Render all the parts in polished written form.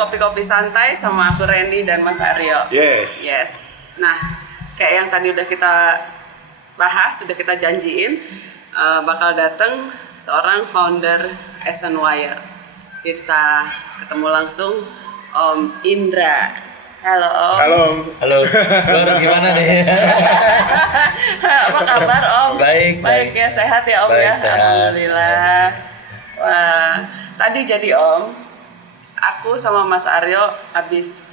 kopi-kopi santai sama aku Randy dan Mas Aryo. Yes. Yes. Nah, kayak yang tadi udah kita bahas, sudah kita janjiin, bakal datang seorang founder Essence Wire. Kita ketemu langsung Om Indra. Halo Om. Halo. Halo, lu harus gimana nih? Apa kabar Om? Baik. Ya, sehat ya Om Baik, ya. sehat. Alhamdulillah. Wah, tadi jadi Om, aku sama Mas Aryo habis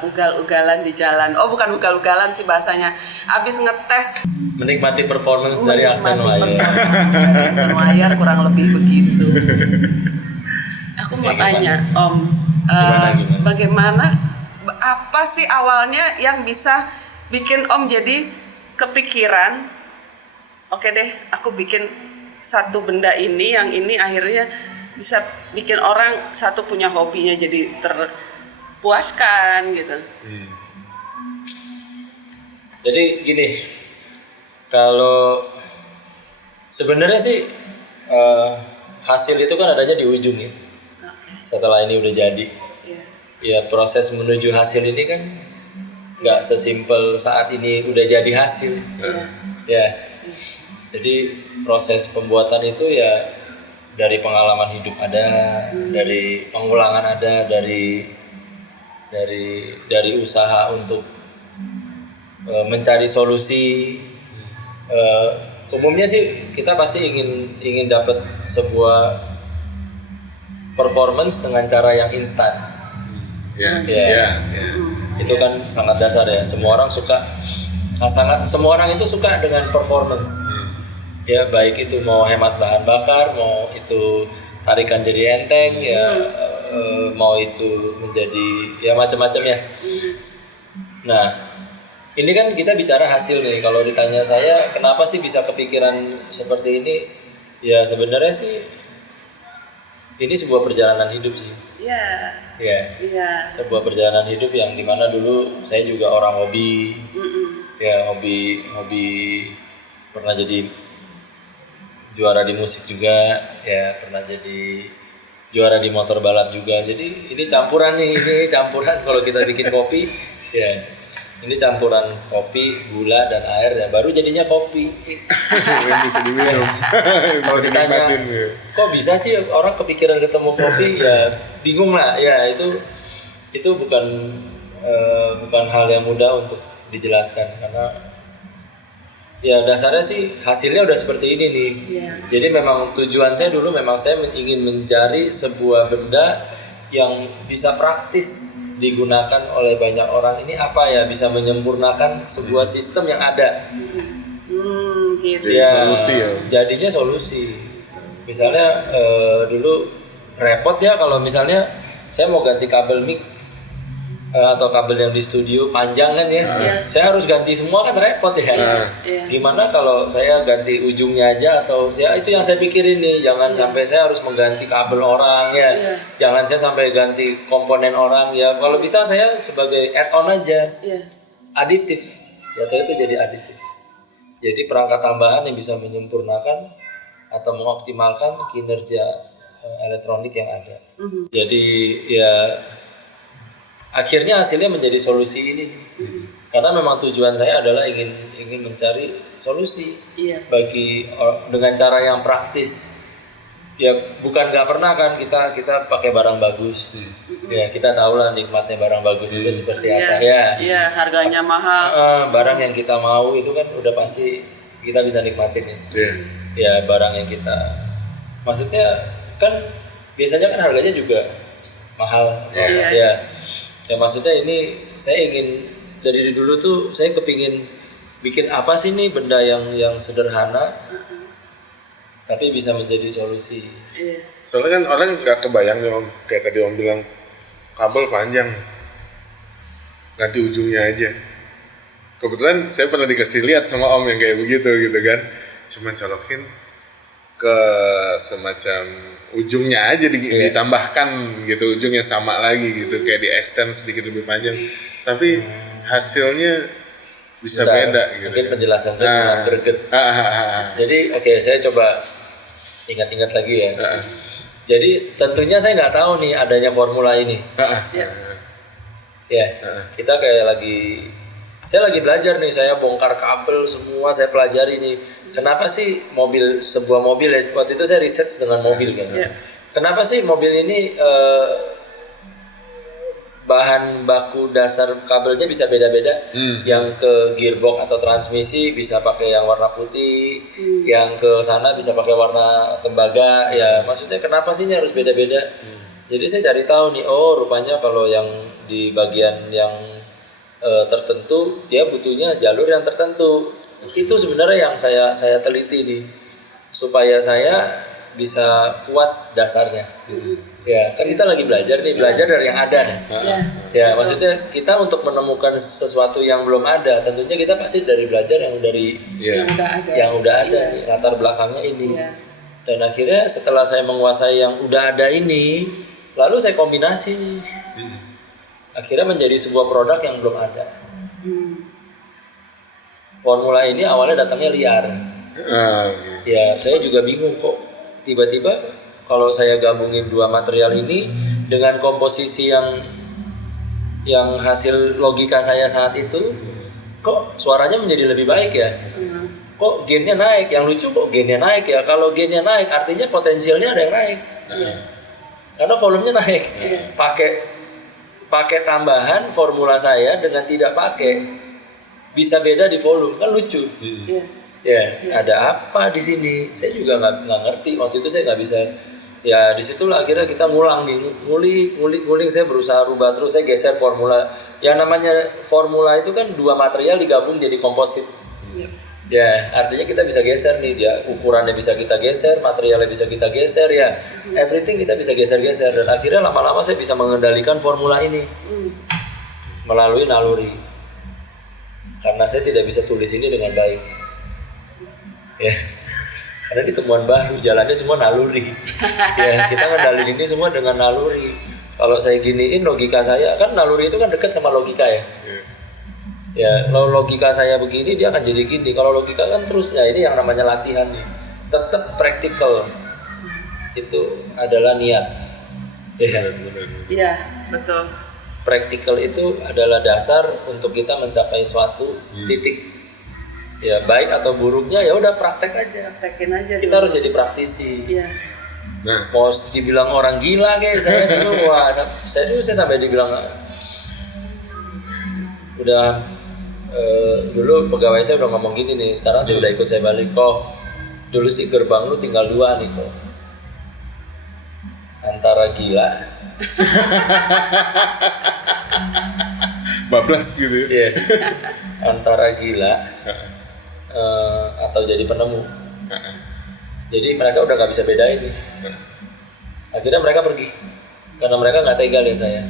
ugal-ugalan di jalan. Oh, bukan ugal-ugalan sih bahasanya. Habis ngetes Menikmati performance dari Essence Wire. dari Essence Wire, kurang lebih begitu. Aku mau Kayak tanya Om, Gimana? bagaimana, apa sih awalnya yang bisa bikin Om jadi kepikiran, oke deh aku bikin satu benda ini, yang ini akhirnya bisa bikin orang satu punya hobinya jadi terpuaskan gitu. Jadi gini, kalau sebenarnya sih hasil itu kan adanya di ujung ya. Setelah ini udah jadi, Iya. ya proses menuju hasil ini kan nggak sesimpel saat ini udah jadi hasil. Ya, jadi proses pembuatan itu ya dari pengalaman hidup ada, dari pengulangan ada, dari usaha untuk mencari solusi. Umumnya sih kita pasti ingin dapat sebuah performance dengan cara yang instan. Ya. Itu kan sangat dasar ya. Semua orang itu suka dengan performance. Ya, baik itu mau hemat bahan bakar, mau itu tarikan jadi enteng, ya mau itu menjadi ya macam-macam ya. Nah, ini kan kita bicara hasil nih. Kalau ditanya saya, kenapa sih bisa kepikiran seperti ini? Ya sebenarnya sih ini sebuah perjalanan hidup sih. Iya. Ya. Sebuah perjalanan hidup yang dimana dulu saya juga orang hobi. Ya, hobi pernah jadi juara di musik juga, ya pernah jadi juara di motor balap juga. Jadi ini campuran kalau kita bikin kopi, ya. Ini campuran kopi, gula dan air ya, baru jadinya kopi. Yang bisa diminum. Kalau ditanya, kok bisa sih orang kepikiran ketemu kopi, ya bingung lah. Ya itu bukan hal yang mudah untuk dijelaskan, karena ya dasarnya sih hasilnya udah seperti ini nih. Jadi memang tujuan saya dulu memang saya ingin mencari sebuah benda yang bisa praktis digunakan oleh banyak orang. Ini apa ya, bisa menyempurnakan sebuah sistem yang ada. Gitu. Jadi solusi ya. Jadinya solusi. Misalnya dulu repot ya kalau misalnya saya mau ganti kabel mic atau kabel yang di studio panjang kan ya. Saya harus ganti semua kan repot ya. Gimana kalau saya ganti ujungnya aja, atau ya itu yang saya pikirin nih, jangan sampai saya harus mengganti kabel orang ya. Jangan saya sampai ganti komponen orang ya. Kalau bisa saya sebagai add-on aja. Aditif. Jatuh itu jadi aditif. Jadi perangkat tambahan yang bisa menyempurnakan atau mengoptimalkan kinerja elektronik yang ada. Jadi ya akhirnya hasilnya menjadi solusi ini. Karena memang tujuan saya adalah ingin mencari solusi dengan cara yang praktis. Ya bukan nggak pernah kan kita pakai barang bagus. Ya kita tahu lah nikmatnya barang bagus itu seperti apa ya. Iya, harganya mahal. Barang yang kita mau itu kan udah pasti kita bisa nikmatin ya. Ya barang yang kita, maksudnya kan biasanya kan harganya juga mahal. Ya maksudnya ini saya ingin dari dulu tuh saya kepingin bikin apa sih nih benda yang sederhana tapi bisa menjadi solusi. Soalnya kan orang nggak kebayang nih Om, kayak tadi Om bilang kabel panjang, ganti ujungnya aja. Kebetulan saya pernah dikasih lihat sama Om yang kayak begitu gitu kan, cuma colokin ke semacam ujungnya aja ditambahkan gitu, ujungnya sama lagi gitu, kayak di extend sedikit lebih panjang, tapi hasilnya bisa beda gitu. Mungkin penjelasan saya kurang greget. Jadi oke, saya coba ingat-ingat lagi ya. Jadi tentunya saya nggak tahu nih adanya formula ini. Ya. Ya, kita kayak saya lagi belajar nih, saya bongkar kabel semua, saya pelajari nih. Kenapa sih sebuah mobil ya, waktu itu saya riset dengan mobil kan. Ya. Kenapa sih mobil ini bahan baku dasar kabelnya bisa beda-beda? Yang ke gearbox atau transmisi bisa pakai yang warna putih, yang ke sana bisa pakai warna tembaga. Ya, maksudnya kenapa sih ini harus beda-beda? Jadi saya cari tahu nih, oh rupanya kalau yang di bagian yang tertentu dia butuhnya jalur yang tertentu. Itu sebenarnya yang saya teliti nih, supaya saya bisa kuat dasarnya. Ya, kan kita lagi belajar nih, belajar dari yang ada nih. Ya, maksudnya kita untuk menemukan sesuatu yang belum ada, tentunya kita pasti dari belajar yang yang udah ada nih, latar belakangnya ini. Dan akhirnya setelah saya menguasai yang udah ada ini, lalu saya kombinasi nih. Akhirnya menjadi sebuah produk yang belum ada. Formula ini awalnya datangnya liar. Ya, saya juga bingung kok tiba-tiba kalau saya gabungin dua material ini dengan komposisi yang hasil logika saya saat itu, kok suaranya menjadi lebih baik ya? Kok gainnya naik? Yang lucu kok gainnya naik ya? Kalau gainnya naik artinya potensialnya ada yang naik. Karena volumenya naik. Pakai tambahan formula saya dengan tidak pakai bisa beda di volume, kan lucu. Ya, ada apa di sini? Saya juga nggak ngerti. Waktu itu saya nggak bisa. Ya disitulah akhirnya kita ngulang nih, ngulik. Saya berusaha rubah terus. Saya geser formula. Yang namanya formula itu kan dua material digabung jadi komposit. Ya, artinya kita bisa geser nih, dia ukurannya bisa kita geser, materialnya bisa kita geser, ya everything kita bisa geser-geser. Dan akhirnya lama-lama saya bisa mengendalikan formula ini melalui naluri, karena saya tidak bisa tulis ini dengan baik ya, karena ini temuan baru, jalannya semua naluri ya, kita ngendalin ini semua dengan naluri. Kalau saya giniin logika saya, kan naluri itu kan dekat sama logika ya. Ya, kalau logika saya begini dia akan jadi gini. Kalau logika kan terus, ya ini yang namanya latihan nih. Tetap praktikal. Itu adalah niat. Iya, betul. Praktikal itu adalah dasar untuk kita mencapai suatu titik. Ya, baik atau buruknya ya udah praktek aja. Praktekin aja. Kita harus jadi praktisi. Iya. Nah, Mau dibilang orang gila kayak saya dulu, saya sampai dibilang udah dulu pegawai saya udah ngomong gini nih, sekarang saya udah ikut saya balik kok. Dulu sih gerbang lu tinggal dua nih kok, antara gila bablas gitu ya. yeah, antara gila atau jadi penemu. Jadi mereka udah nggak bisa bedain nih. Akhirnya mereka pergi karena mereka nggak tega lihat saya.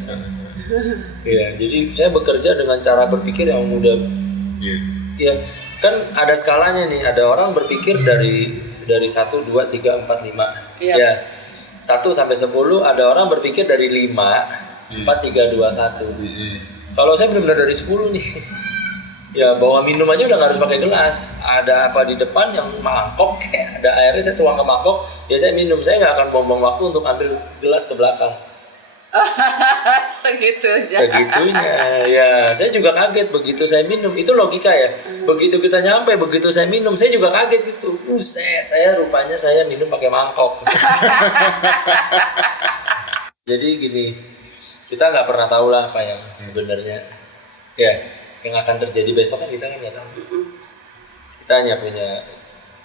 Ya, jadi saya bekerja dengan cara berpikir yang mudah. Ya, kan ada skalanya nih. Ada orang berpikir dari 1, 2, 3, 4, 5. Ya, 1 sampai 10. Ada orang berpikir dari 5, 4, 3, 2, 1. Kalau saya benar-benar dari 10 nih. Ya, bawa minum aja udah nggak harus pakai gelas. Ada apa di depan yang mangkok, kayak ada airnya, saya tuang ke mangkok. Ya saya minum. Saya nggak akan buang-buang waktu untuk ambil gelas ke belakang. Segitunya ya, saya juga kaget begitu saya minum. Itu logika ya. Begitu kita nyampe, begitu saya minum, saya juga kaget gitu. Buset, rupanya saya minum pakai mangkok. Jadi gini, kita nggak pernah tahu lah apa yang sebenarnya ya yang akan terjadi besok, kan kita nggak tahu. Kita hanya punya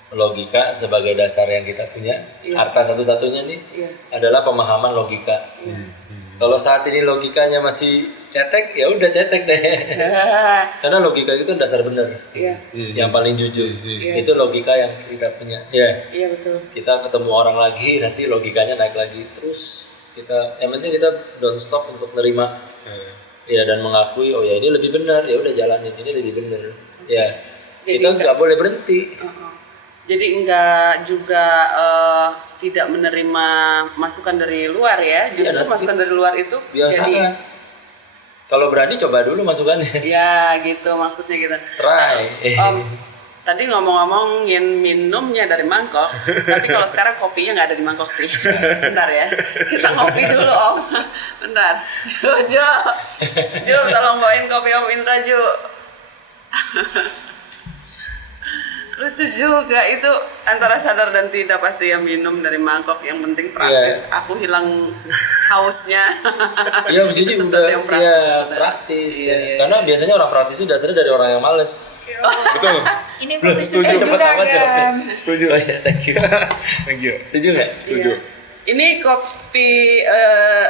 logika sebagai dasar yang kita punya. Harta satu-satunya nih adalah pemahaman logika. Kalau saat ini logikanya masih cetek, ya udah cetek deh. Karena logika itu dasar benar. Yang paling jujur. Itu logika yang kita punya. Iya, betul. Kita ketemu orang lagi, nanti logikanya naik lagi. Terus yang penting kita don't stop untuk nerima. Ya, dan mengakui, oh ya ini lebih benar, ya udah jalanin, ini lebih benar. Ya, jadi kita nggak boleh berhenti. Jadi enggak juga tidak menerima masukan dari luar ya. Justru masukan dari luar itu biasakan. Jadi kalau berani coba dulu masukannya. Ya gitu maksudnya kita. Try. Tadi ngomongin minumnya dari mangkok, tapi kalau sekarang kopinya nggak ada di mangkok sih. Bentar ya, kita ngopi dulu Om. Bentar, Jo, tolong bawain kopi Om Indra Jo. Lucu juga itu, antara sadar dan tidak pasti yang minum dari mangkok, yang penting praktis. Aku hilang hausnya. Iya, jadi Itu sesuatu udah yang praktis. praktis. Iya. Karena biasanya orang praktis itu dasarnya dari orang yang males. Betul. Ini kopi susu Cepet amat, cepet. juragan. Setuju. Oh ya, thank you. Thank you. Setuju nggak? Setuju. Ini kopi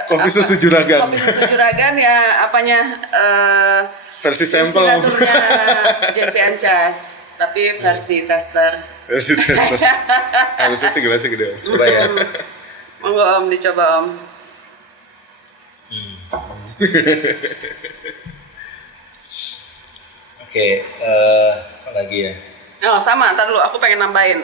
Kopi susu juragan. Kopi susu juragan ya apanya Versi sampel. destinaturnya Jesse Ancas, tapi versi tester. Versi tester. Harusnya sih gelasnya gede. Coba ya. Monggo Om dicoba Om. Oke, apa lagi ya? Oh sama, ntar dulu aku pengen nambahin.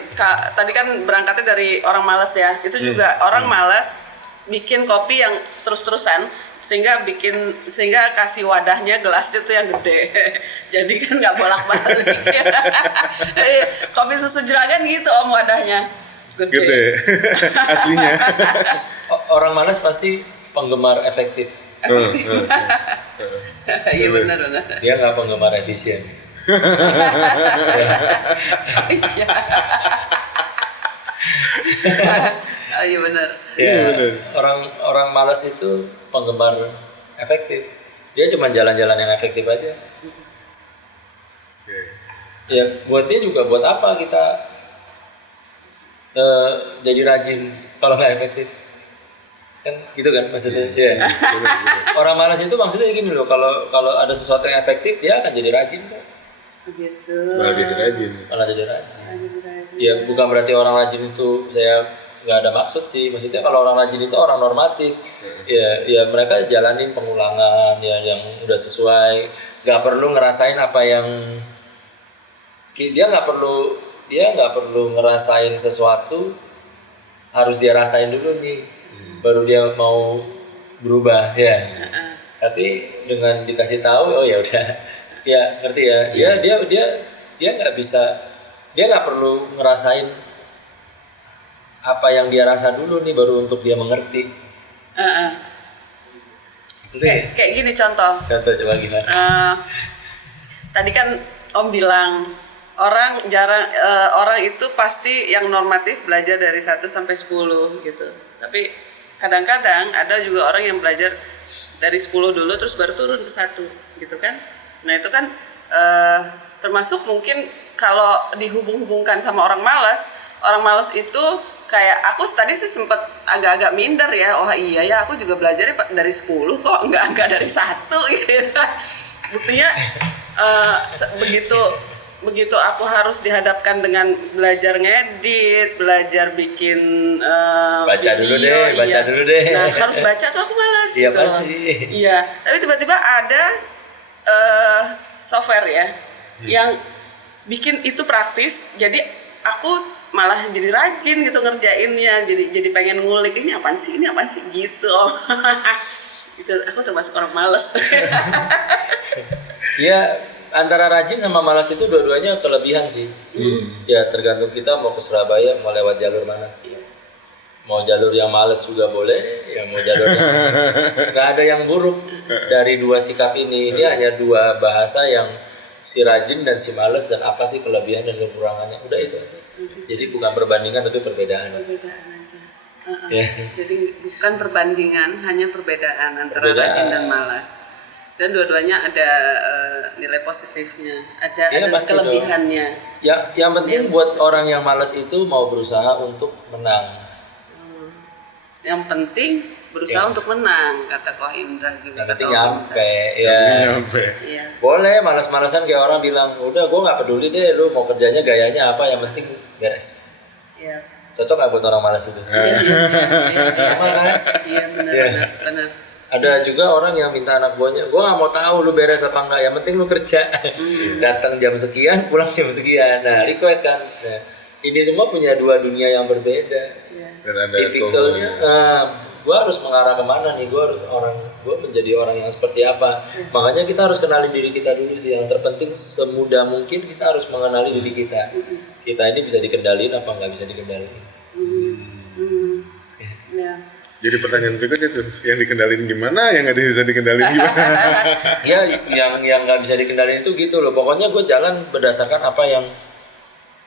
Tadi kan berangkatnya dari orang malas ya. Itu juga orang malas bikin kopi yang terus-terusan sehingga kasih wadahnya gelasnya tuh yang gede. Jadi kan nggak bolak-balik. Kopi susu juragan gitu Om wadahnya. Gede. Aslinya. Orang malas pasti penggemar efektif. Iya benar. Dia nggak penggemar efisien. Iya benar. Ya, benar. orang malas itu penggemar efektif. Dia cuma jalan-jalan yang efektif aja. Ya, buat dia juga buat apa kita jadi rajin kalau nggak efektif? Kan gitu kan maksudnya. Ya. Orang malas itu maksudnya gini loh, kalau ada sesuatu yang efektif dia akan jadi rajin kok. Begitu. Malah jadi rajin. Malah jadi rajin. Ya bukan berarti orang rajin itu saya nggak ada maksud sih, maksudnya kalau orang rajin itu orang normatif. Ya mereka jalanin pengulangan ya yang udah sesuai, nggak perlu ngerasain apa yang dia nggak perlu ngerasain sesuatu, harus dia rasain dulu nih baru dia mau berubah ya. Tapi dengan dikasih tahu oh ya udah ya ngerti ya, dia nggak bisa, dia nggak perlu ngerasain apa yang dia rasa dulu nih baru untuk dia mengerti. Kayak gini contoh. Coba gimana? Tadi kan Om bilang orang itu pasti yang normatif belajar dari 1 sampai 10 gitu. Tapi kadang-kadang ada juga orang yang belajar dari 10 dulu terus baru turun ke 1 gitu kan. Nah itu kan termasuk mungkin kalau dihubung-hubungkan sama orang malas itu kayak aku tadi sih sempet agak-agak minder ya, oh iya ya aku juga belajarnya dari 10 kok, enggak dari 1 gitu. Buktinya begitu aku harus dihadapkan dengan belajar ngedit, belajar bikin baca dulu video, dulu deh. Nah harus baca tuh aku malas. Iya gitu pasti. loh. Iya, tapi tiba-tiba ada software ya yang bikin itu praktis, jadi aku malah jadi rajin gitu ngerjainnya, jadi pengen ngulik ini apaan sih gitu. Itu aku termasuk orang malas. Ya antara rajin sama malas itu dua-duanya kelebihan sih. Ya tergantung kita mau ke Surabaya mau lewat jalur mana. Mau jalur yang malas juga boleh, ya mau jalur yang nggak ada yang buruk dari dua sikap ini. Ini hanya dua bahasa yang si rajin dan si malas, dan apa sih kelebihan dan kekurangannya. Udah itu aja. Jadi bukan perbandingan tapi perbedaan. Perbedaan aja. Ya. Jadi bukan perbandingan, hanya perbedaan antara rajin dan malas. Dan dua-duanya ada nilai positifnya, ada kelebihannya. Ya, yang penting buat orang yang malas itu mau berusaha untuk menang. Yang penting berusaha untuk menang, kata Koh Indra juga. Yang penting kata nyampe, ya. Iya. Boleh malas-malasan kayak orang bilang, udah gue nggak peduli deh, lu mau kerjanya gayanya apa, yang penting beres. Iya. Cocok nggak buat orang malas itu? Iya. Sama kan? Iya benar. Ada juga orang yang minta anak buahnya, gue nggak mau tahu lu beres apa enggak, yang penting lu kerja. Datang jam sekian, pulang jam sekian. Nah, request kan. Nah, ini semua punya dua dunia yang berbeda. Dan ada Tipikalnya gue harus mengarah kemana nih, gue menjadi orang yang seperti apa. Makanya kita harus kenali diri kita dulu sih. Yang terpenting semudah mungkin kita harus mengenali diri kita. Kita ini bisa dikendaliin apa nggak bisa dikendaliin. Ya. Jadi pertanyaan berikutnya tuh, yang dikendalin gimana, yang nggak bisa dikendalin gimana? Ya, yang nggak bisa dikendaliin itu gitu loh. Pokoknya gue jalan berdasarkan apa yang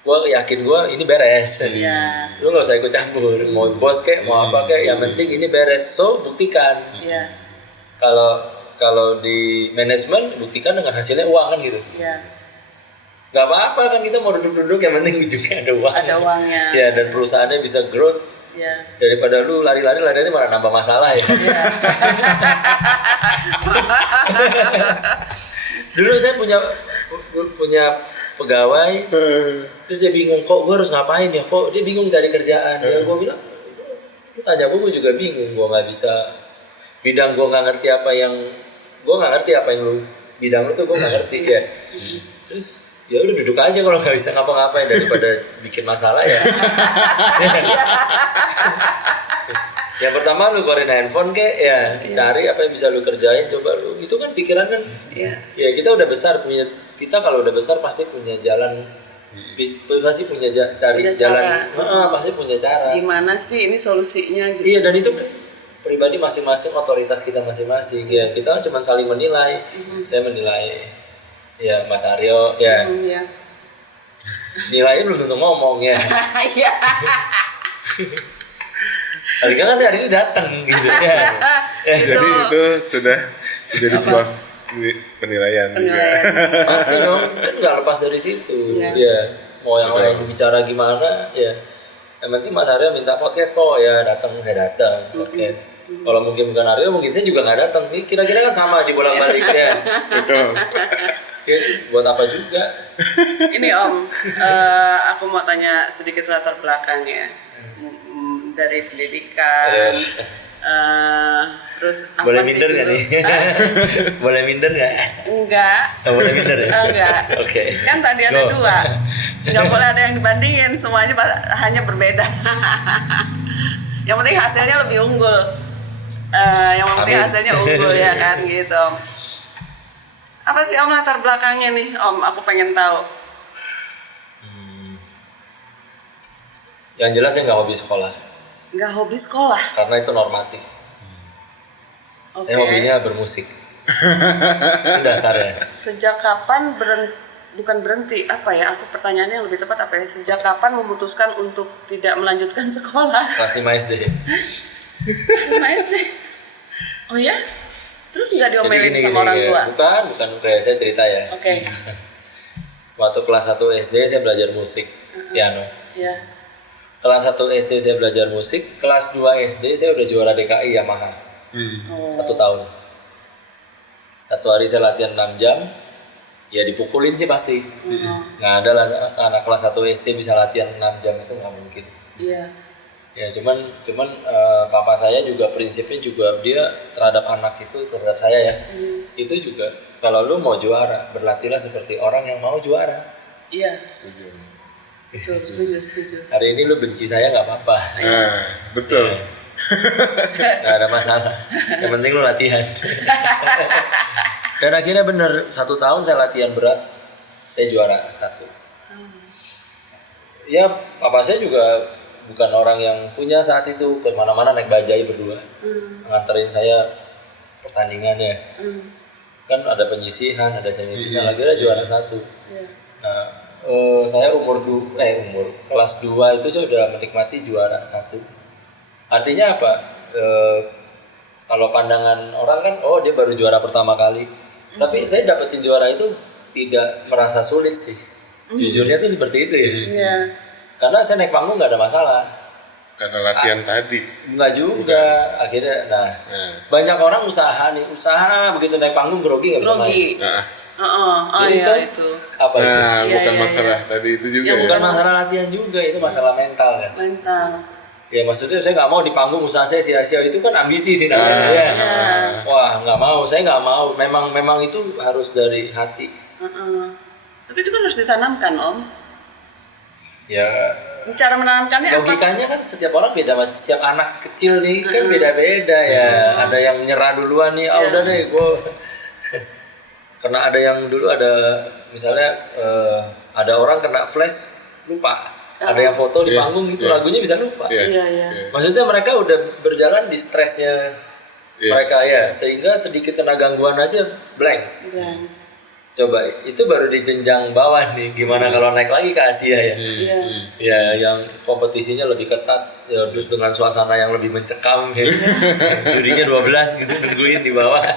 gue yakin gue ini beres. Iya. Lu nggak usah ikut campur. Mau bos kek, mau apa kek, yang penting ini beres. So buktikan. Iya. Kalau di manajemen buktikan dengan hasilnya uang kan gitu. Iya. Nggak apa-apa kan kita mau duduk-duduk, yang penting ujungnya ada uang. Ada uangnya. Ya, dan perusahaannya bisa growth. Iya. Daripada lu lari-lari malah nambah masalah ya. Iya. Dulu saya punya pegawai, terus dia bingung, kok gue harus ngapain ya, kok dia bingung cari kerjaan. Ya gue bilang, lu tanya gue juga bingung, gue nggak bisa, bidang gue nggak ngerti apa yang lu bidang lu tuh gue nggak ngerti ya. Terus ya udah duduk aja kalau nggak bisa ngapa-ngapain daripada bikin masalah ya. Yang pertama lu keluarin handphone kek ya, cari apa yang bisa lu kerjain, coba lu. Itu kan pikiran kan. Ya kita udah besar kalau udah besar pasti punya jalan, pasti punya cari Punya jalan. cara. Pasti punya cara. Gimana sih ini solusinya gitu. Iya, dan itu kan pribadi masing-masing, otoritas kita masing-masing. Ya kita kan cuma saling menilai. Saya menilai ya Mas Aryo ya. Iya. Nilainya belum tentu ngomong ya. Iya. Paling kan saya hari ini datang gitu ya. Jadi itu sudah menjadi sebuah penilaian juga. Pasti dong, kan nggak lepas dari situ. Iya. Ya, mau yang lain bicara gimana ya. Yang penting Mas Aryo minta podcast kok ya datang, saya datang podcast. Kalau mungkin bukan Aryo, mungkin saya juga nggak datang. Kira-kira kan sama di bolak-balik ya. Betul. Ya, buat apa juga? Ini Om, aku mau tanya sedikit latar belakangnya. Dari pendidikan, terus apa Boleh sih minder nggak dulu? nih? Boleh minder nggak? Enggak. Boleh minder ya? Enggak. Oke. Kan tadi ada Go. 2. Enggak boleh ada yang dibandingin, semuanya hanya berbeda. Yang penting hasilnya lebih unggul. Yang penting Amin. hasilnya unggul ya kan gitu. Apa sih Om latar belakangnya nih Om? Aku pengen tahu. Yang jelas saya nggak hobi sekolah, Nggak hobi sekolah. karena itu normatif. Oke. Saya hobinya bermusik. Itu dasarnya. Sejak kapan bukan berhenti, apa ya? Aku pertanyaannya yang lebih tepat apa ya? Sejak kapan memutuskan untuk tidak melanjutkan sekolah? Kelas 5 SD. Cuma SD. Oh ya? Terus nggak diomelin Jadi sama orang ya. tua? Bukan kayak saya cerita ya. Oke. Waktu kelas 1 SD saya belajar musik, piano. Ya. Kelas 1 SD saya belajar musik, kelas 2 SD saya udah juara DKI Yamaha. Oh. 1 tahun. Satu hari saya latihan 6 jam, ya dipukulin sih pasti. Nggak ada lah anak kelas 1 SD bisa latihan 6 jam, itu nggak mungkin. Iya. Ya cuman papa saya juga prinsipnya juga dia terhadap anak itu, terhadap saya ya. Itu juga kalau lu mau juara, berlatihlah seperti orang yang mau juara. Iya. Betul, setuju. Hari ini lu benci saya nggak apa-apa. Nah, betul. Nggak ada masalah. Yang penting lu latihan. Dan akhirnya bener 1 tahun saya latihan berat, saya juara 1. Ya papa saya juga bukan orang yang punya saat itu, kemana-mana naik bajai berdua, nganterin saya pertandingannya. Kan ada penyisihan, ada semifinal, akhirnya juara 1. Iya. Nah, saya umur kelas 2 itu saya udah menikmati juara 1. Artinya apa? Kalau pandangan orang kan, oh dia baru juara pertama kali. Tapi saya dapetin juara itu tidak merasa sulit sih. Jujurnya tuh seperti itu ya. Iya. Karena saya naik panggung nggak ada masalah. Karena latihan tadi. Enggak juga. Akhirnya, banyak orang usaha begitu naik panggung grogi nggak bisa main. Grogi. Nah, Jadi, Iya so, itu. Apa itu? nah Iya, bukan iya, masalah iya. tadi itu juga Ya, ya. Bukan masalah latihan juga, itu masalah mental kan. Mental. Ya maksudnya saya nggak mau di panggung usaha saya sia-sia, itu kan ambisi nih namanya. Ya. Wah nggak mau, saya nggak mau. Memang itu harus dari hati. Tapi itu kan harus ditanamkan Om. Ya cara menanamkannya apa? Logikanya kan setiap orang beda, setiap anak kecil nih kan beda-beda ya. Ada yang nyerah duluan nih, udah deh gue. Karena ada yang dulu ada misalnya ada orang kena flash lupa, ada yang foto di panggung itu lagunya bisa lupa. Iya. Maksudnya mereka udah berjalan di stresnya mereka ya, sehingga sedikit kena gangguan aja blank. Coba itu baru di jenjang bawah nih, gimana kalau naik lagi ke Asia ya? Ya yang kompetisinya lebih ketat, ya terus dengan suasana yang lebih mencekam ya. Jurinya 12 gitu nungguin di bawah.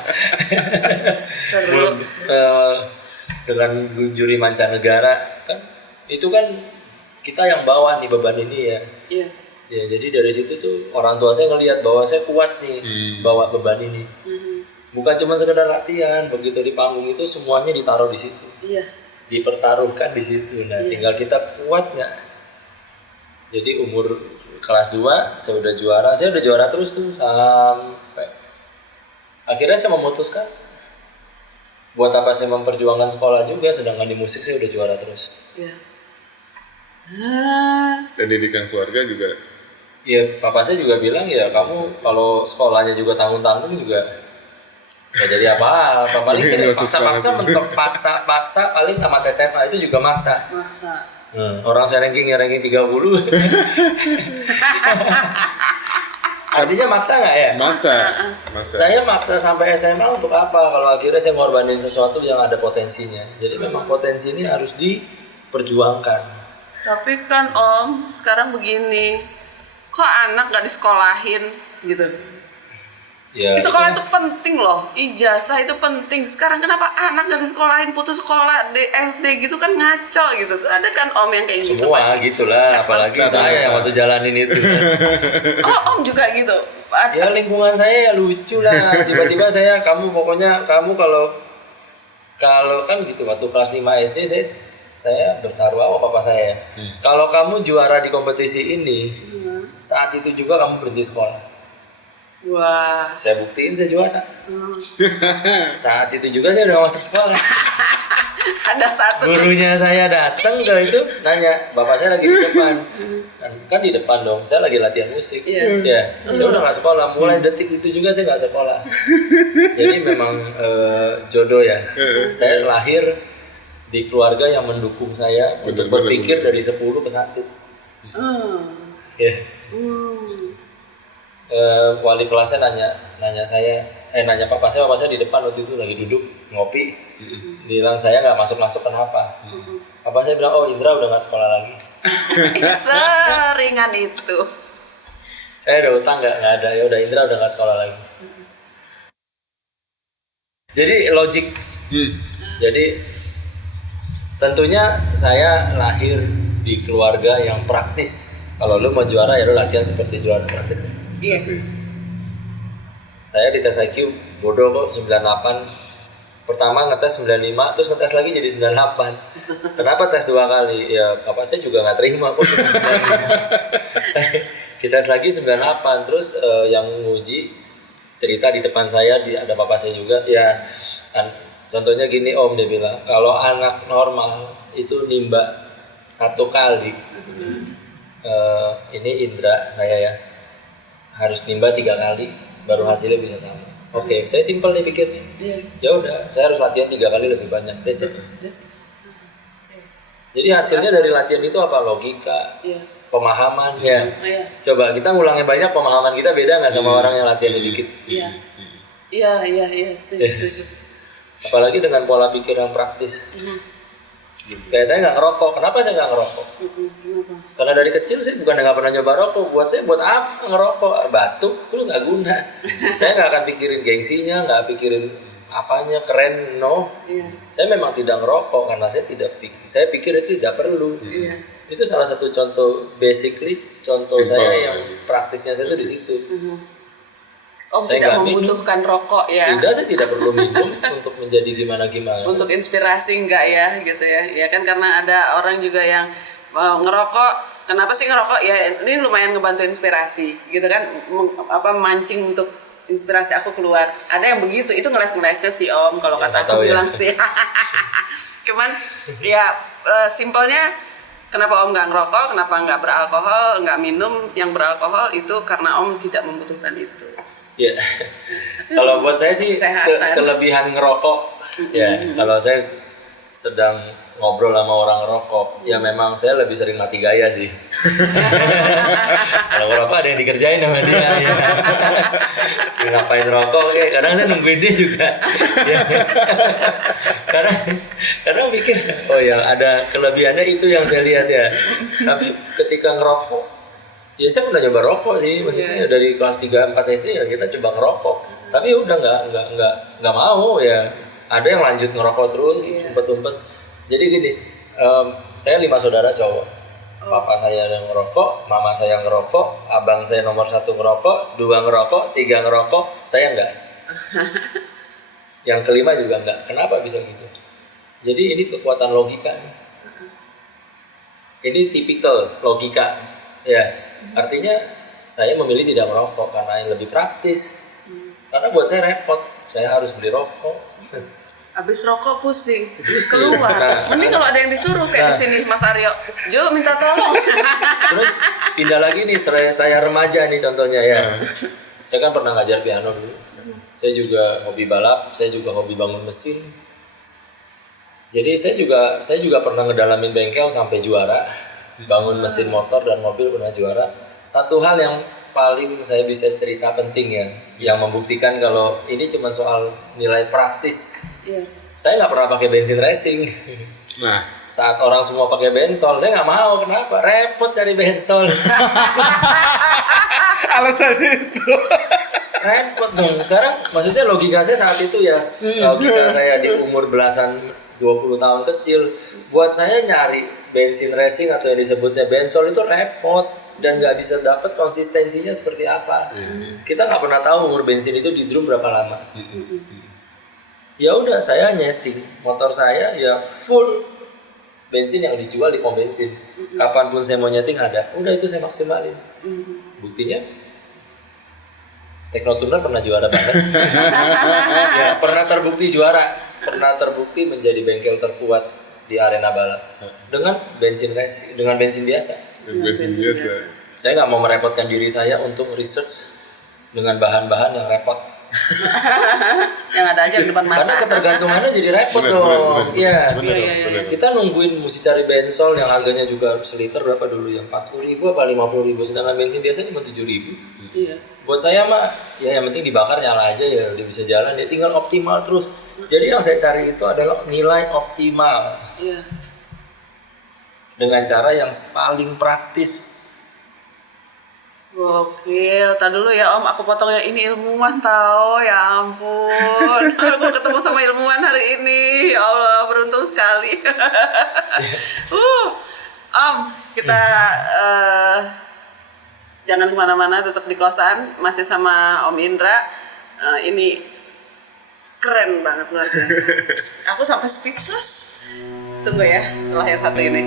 Seru. Dengan juri mancanegara kan itu kan kita yang bawa nih beban ini ya. Iya. Ya jadi dari situ tuh orang tua saya ngelihat bahwa saya kuat nih bawa beban ini. Bukan cuma sekedar latihan, begitu di panggung itu semuanya ditaruh di situ. Iya. Dipertaruhkan di situ. Nah, tinggal kita kuat nggak. Jadi umur kelas 2 saya udah juara. Saya udah juara terus tuh sampai akhirnya saya memutuskan buat apa saya memperjuangkan sekolah juga, sedangkan di musik saya udah juara terus. Iya. Dan didikan keluarga juga. Iya, papa saya juga bilang ya kamu kalau sekolahnya juga tanggung-tanggung juga nggak jadi apa-apa. Paling sini paksa-paksa mentok paksa paling tamat SMA itu juga maksa. Orang saya ranking 30. Artinya maksa nggak ya? Maksa. Saya maksa sampai SMA untuk apa? Kalau akhirnya saya ngorbanin sesuatu yang ada potensinya. Jadi memang potensi ini harus diperjuangkan. Tapi kan Om, sekarang begini, kok anak gak disekolahin gitu? Ya, Sekolah itu penting loh, ijazah itu penting. Sekarang kenapa anak gak disekolahin, putus sekolah, di SD gitu kan ngaco gitu. Ada kan Om yang kayak gitu semua pasti. gitulah, apalagi saya yang waktu jalanin itu. Oh Om juga gitu? Ya lingkungan saya ya lucu lah. Tiba-tiba kamu kalau kan gitu waktu kelas 5 SD saya bertaruh sama papa saya. Kalau kamu juara di kompetisi ini, saat itu juga kamu berhenti sekolah. Wah. Saya buktiin saya juara. Saat itu juga saya udah masuk sekolah. Ada satu Gurunya saya datang ke itu nanya, bapak saya lagi di depan. Kan di depan dong, saya lagi latihan musik. Ya, saya udah nggak sekolah. Mulai detik itu juga saya nggak sekolah. Jadi memang jodoh ya. Saya lahir di keluarga yang mendukung saya untuk berpikir dari 10 ke 1. Ya. Wali kelasnya nanya papa saya di depan waktu itu lagi duduk ngopi, bilang saya nggak masuk kenapa? Papa saya bilang Indra udah nggak sekolah lagi. Seringan itu. Saya udah utang nggak ada, ya udah Indra udah nggak sekolah lagi. Jadi logik. Jadi tentunya saya lahir di keluarga yang praktis. Kalau lu mau juara ya lu latihan seperti juara praktis kan? Iya. Saya di tes IQ bodoh kok 98. Pertama ngetes 95, terus ngetes lagi jadi 98. Kenapa tes 2 kali? Ya papa saya juga nggak terima kok. Dites lagi 98, terus yang nguji cerita di depan saya ada papa saya juga. Ya contohnya gini Om, dia bilang kalau anak normal itu nimba 1 kali. Ini Indra saya ya harus nimba 3 kali baru hasilnya bisa sama. Oke, saya simpel nih pikirnya. Ya udah, saya harus latihan 3 kali lebih banyak. That's it. Jadi hasilnya dari latihan itu apa? Logika, pemahaman ya. Coba kita ngulangnya banyak, pemahaman kita beda nggak sama orang yang latihannya dikit? Iya, setuju. Apalagi dengan pola pikir yang praktis. Kayak saya nggak ngerokok. Kenapa saya nggak ngerokok? Karena dari kecil saya bukan nggak pernah nyoba rokok. Buat apa ngerokok? Batuk, lu nggak guna. Saya nggak akan pikirin gengsinya, nggak pikirin apanya keren, no. Saya memang tidak ngerokok karena saya pikir itu tidak perlu. Itu salah satu contoh, contoh simple. Saya yang praktisnya saya itu di situ. Om saya tidak membutuhkan rokok ya? Tidak, saya tidak perlu minum untuk menjadi gimana. Untuk inspirasi enggak ya gitu ya? Ya kan karena ada orang juga yang ngerokok. Kenapa sih ngerokok? Ya ini lumayan ngebantu inspirasi gitu kan? Mancing untuk inspirasi aku keluar. Ada yang begitu, itu ngeles-ngelesnya sih Om kalau kata aku bilang sih. Cuman ya simpelnya Kenapa Om nggak ngerokok? Kenapa nggak beralkohol? Nggak minum yang beralkohol itu karena Om tidak membutuhkan itu. Ya, kalau buat saya sih Kesehatan. kelebihan ngerokok. Ya, kalau saya sedang ngobrol sama orang ngerokok, ya memang saya lebih sering mati gaya sih. Kalau ngerokok ada yang dikerjain sama dia. Ya. Dia ngapain rokok? Oke, kadang saya nungguin dia juga. Ya. Karena mikir, oh ya ada kelebihannya itu yang saya lihat ya. Tapi ketika ngerokok, ya saya pernah coba rokok sih, maksudnya dari kelas 3-4 SD ya kita coba ngerokok. Tapi udah nggak mau ya. Ada yang lanjut ngerokok terus, umpet-umpet. Jadi gini, saya 5 saudara cowok. Papa saya yang ngerokok, mama saya ngerokok, abang saya nomor 1 ngerokok, 2 ngerokok, 3 ngerokok, saya enggak. Yang kelima juga enggak. Kenapa bisa gitu? Jadi ini kekuatan logika. Ini tipikal logika, ya. Artinya saya memilih tidak merokok karena yang lebih praktis. Karena buat saya repot, saya harus beli rokok. Abis rokok pusing, keluar. Mending kalau ada yang disuruh kayak di sini Mas Aryo, Jo minta tolong. Terus pindah lagi nih, saya remaja nih contohnya ya. Saya kan pernah ngajar piano dulu. Saya juga hobi balap, saya juga hobi bangun mesin. Jadi saya juga pernah ngedalamin bengkel sampai juara. Bangun mesin motor dan mobil pernah juara. Satu hal yang paling saya bisa cerita penting ya, yang membuktikan kalau ini cuma soal nilai praktis. Iya. Saya nggak pernah pakai bensin racing. Nah, Saat orang semua pakai bensol, saya nggak mau. Kenapa? Repot cari bensol. alasannya itu. Repot dong. Sekarang maksudnya logika saya saat itu ya, logika saya di umur belasan 20 tahun kecil, buat saya nyari bensin racing atau yang disebutnya bensol itu repot dan nggak bisa dapat konsistensinya seperti apa. Kita nggak pernah tahu umur bensin itu di drum berapa lama. Ya udah, saya nyeting motor saya ya full bensin yang dijual di pom bensin. Kapanpun saya mau nyeting ada. Udah itu saya maksimalin. Buktinya Teknotuner pernah juara banget. Ya, pernah terbukti juara, pernah terbukti menjadi bengkel terkuat di arena balap dengan bensin racing, dengan bensin biasa. Bensin biasa. Saya nggak mau merepotkan diri saya untuk research dengan bahan-bahan yang repot. Yang ada aja di depan mata. Karena ketergantungannya jadi repot dong. Iya. Kita nungguin mesti cari bensol yang harganya juga seliter berapa dulu ya? 40.000 apa 50.000, sedangkan bensin biasa cuma 7.000. Iya. Buat saya mah ya yang penting dibakar nyala aja ya udah bisa jalan, dia tinggal optimal terus. Jadi yang saya cari itu adalah nilai optimal. Iya. Dengan cara yang paling praktis. Gokil, tar dulu ya Om, aku potongnya ini ilmuwan tau, ya ampun. Aku ketemu sama ilmuwan hari ini, ya Allah beruntung sekali. Om, kita jangan kemana-mana, tetap di kosan, masih sama Om Indra. Ini keren banget, luar biasa. Aku sampai speechless. Tunggu ya, setelah yang satu ini.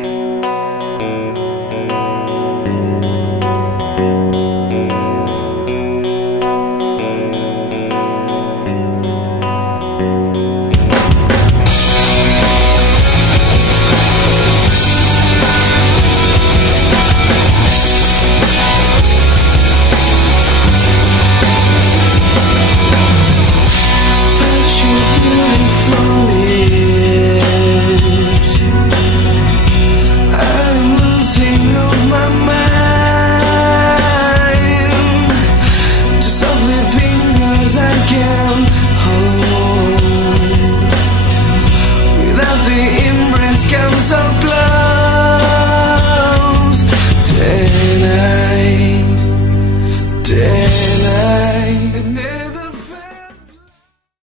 Without the